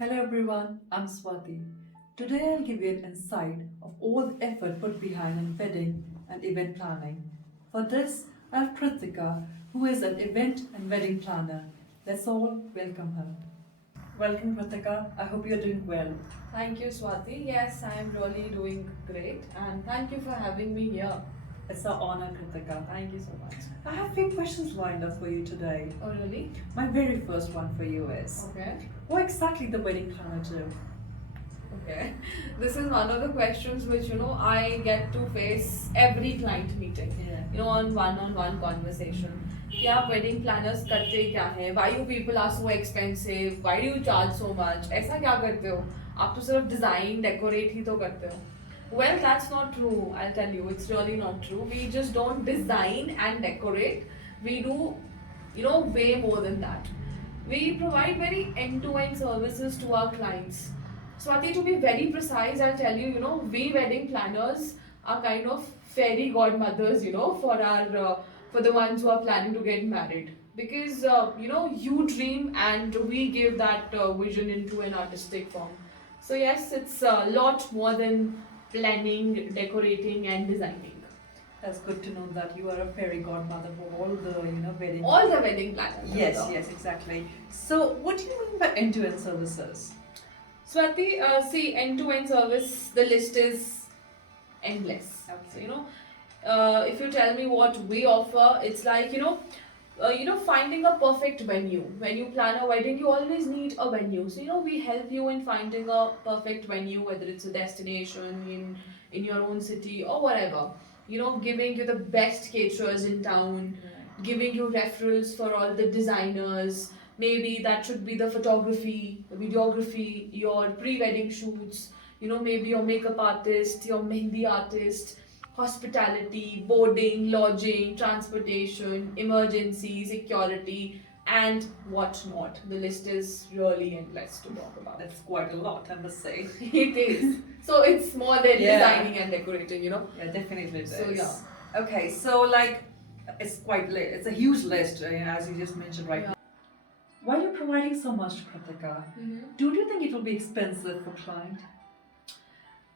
Hello everyone, I'm Swati. Today I'll give you an insight of all the effort put behind in wedding and event planning. For this, I have Kritika, who is an event and wedding planner. Let's all welcome her. Welcome Kritika, I hope you're doing well. Thank you, Swati. Yes, I am really doing great, and thank you for having me here. It's our honor, Kritika. Thank you so much. I have few questions lined up for you today. Oh, really? My very first one for you is, Okay. what exactly the wedding planner do? Okay. This is one of the questions which I get to face every client meeting. On one-on-one conversation. कि आप wedding planners करते क्या हैं? Why you people are so expensive? Why do you charge so much? ऐसा क्या करते हो? आप तो सिर्फ डिजाइन डेकोरेट ही तो करते हो. Well, that's not true. I'll tell you, it's really not true. We just don't design and decorate. We do, way more than that. We provide very end-to-end services to our clients. Swati, to be very precise, I'll tell you, we wedding planners are kind of fairy godmothers, for the ones who are planning to get married. Because, you dream and we give that vision into an artistic form. So yes, it's a lot more than planning, decorating, and designing. That's good to know that you are a fairy godmother for all the wedding. All the wedding planners. Yes, exactly. So, what do you mean by end-to-end services? Swati, see, end-to-end service, the list is endless. Okay. So, if you tell me what we offer, it's like, finding a perfect venue. When you plan a wedding, you always need a venue. So, we help you in finding a perfect venue, whether it's a destination in your own city or whatever. Giving you the best caterers in town, giving you referrals for all the designers. Maybe that should be the photography, the videography, your pre-wedding shoots. Maybe your makeup artist, your mehndi artist, hospitality, boarding, lodging, transportation, emergency, security, and whatnot. The list is really endless to talk about. That's quite a lot, I must say. It is. So it's more than designing and decorating. Yeah, definitely. It So, is. yeah. Okay, so like, it's quite late. It's a huge list, as you just mentioned, right? Yeah. Why are you providing so much, Kritika? Do you think it will be expensive for client?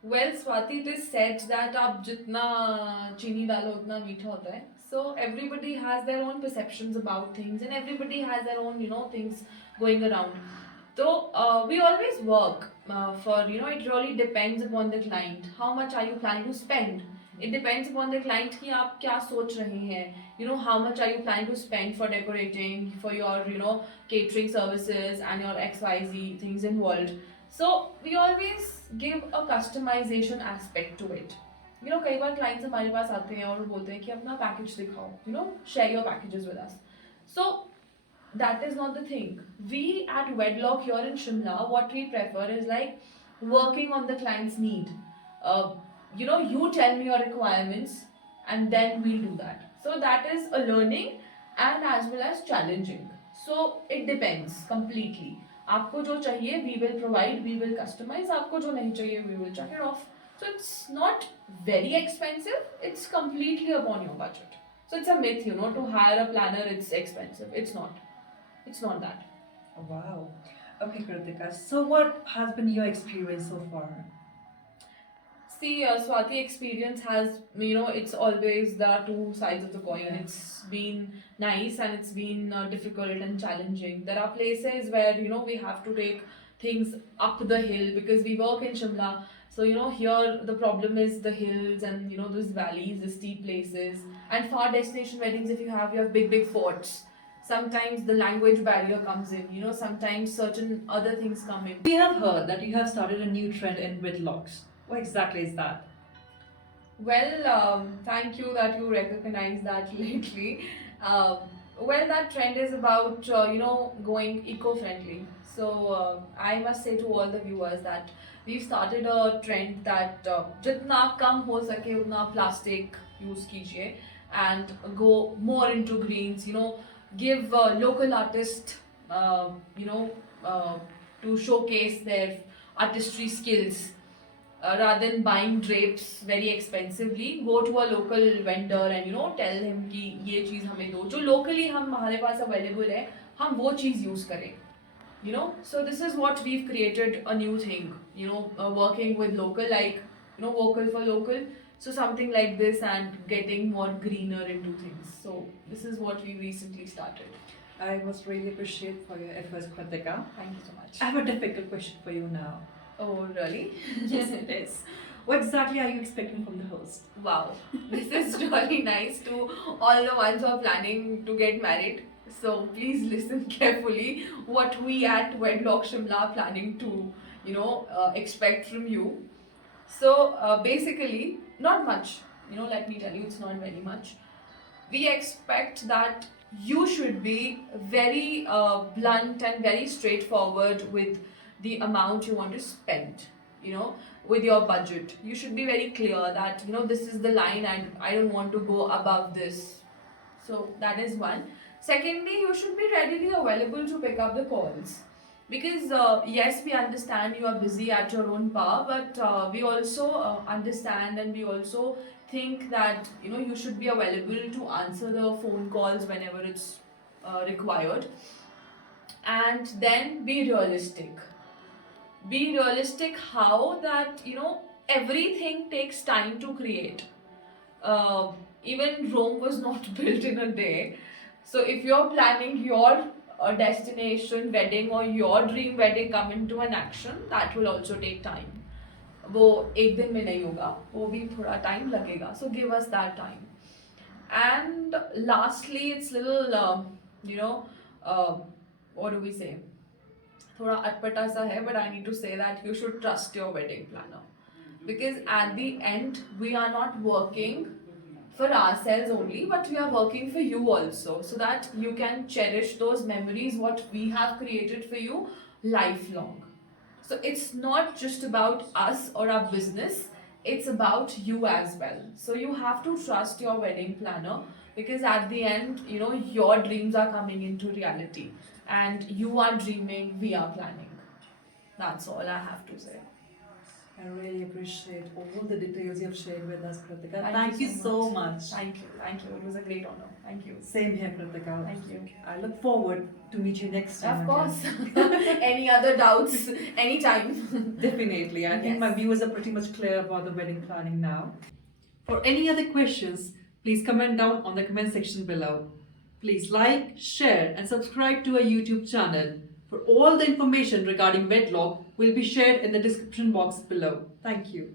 Well, Swati, it is said that आप जितना चीनी डालो उतना मीठा होता है. So everybody has their own perceptions about things, and everybody has their own things going around. So we always work for it really depends upon the client. How much are you planning to spend? It depends upon the client कि आप क्या सोच रहे हैं. How much are you planning to spend for decorating, for your catering services and your XYZ things involved. So we always give a customization aspect to it. कई बार clients हमारे पास आते हैं और वो बोलते हैं कि अपना package दिखाओ. Share your packages with us. So that is not the thing. We at Wedlock here in Shimla, what we prefer is like working on the client's need. You tell me your requirements and then we'll do that. So that is a learning and as well as challenging. So it depends completely. आपको जो चाहिए we will provide, we will customize. आपको जो नहीं चाहिए we will check it off. So it's not very expensive. It's completely upon your budget. So it's a myth, to hire a planner it's expensive. It's not. It's not that. Oh, wow. Okay, Kritika. So, what has been your experience so far? See, Swati experience has, it's always the two sides of the coin. Yeah. It's been nice and it's been difficult and challenging. There are places where, we have to take things up the hill because we work in Shimla. So, here the problem is the hills and, those valleys, the steep places. And far destination weddings, if you have big, big forts. Sometimes the language barrier comes in, sometimes certain other things come in. We have heard that you have started a new trend in wedlocks. What exactly is that? Well, thank you that you recognize that lately. Well, that trend is about, going eco-friendly. So, I must say to all the viewers that we've started a trend that jitna kam ho sake utna plastic use kijiye and go more into greens, give local artists, to showcase their artistry skills. Rather than buying drapes very expensively, go to a local vendor and tell him कि ये चीज़ हमें दो जो locally हमारे पास available है हम वो चीज़ use करें. So this is what we've created, a new thing, working with local, like, vocal for local. So something like this, and getting more greener into things. So this is what we recently started. I must really appreciate for your efforts, Kritika. Thank you so much. I have a difficult question for you now. Oh, really? Yes, it is. What exactly are you expecting from the host? Wow, this is really nice to all the ones who are planning to get married. So please listen carefully what we at Wedlock Shimla are planning to, expect from you. So basically, not much. Let me tell you, it's not very much. We expect that you should be very blunt and very straightforward with the amount you want to spend. With your budget, you should be very clear that this is the line and I don't want to go above this. So that is one. Secondly, you should be readily available to pick up the calls, because yes, we understand you are busy at your own power, but we also understand, and we also think that you should be available to answer the phone calls whenever it's required. And then be realistic. Be realistic how that everything takes time to create. Even Rome was not built in a day. So if you're planning your destination wedding or your dream wedding come into an action, that will also take time. वो एक दिन में नहीं होगा, वो भी थोड़ा time लगेगा. So give us that time. And lastly, it's little what do we say? थोड़ा अटपटा सा है, but I need to say that you should trust your wedding planner, because at the end we are not working for ourselves only, but we are working for you also, so that you can cherish those memories what we have created for you lifelong. So it's not just about us or our business, it's about you as well. So you have to trust your wedding planner, because at the end, your dreams are coming into reality, and you are dreaming, we are planning. That's all I have to say. I really appreciate all the details you have shared with us, Kritika. Thank Thank you you so so much. Thank you. It was a great honor. Thank you. Same here, Kritika. Thank you. I look forward to meet you next time. Of again. course. Any other doubts? Anytime. Definitely. I think Yes. my viewers are pretty much clear about the wedding planning now. For any other questions, please comment down on the comment section below. Please like, share, and subscribe to our YouTube channel. For all the information regarding Wedlock will be shared in the description box below. Thank you.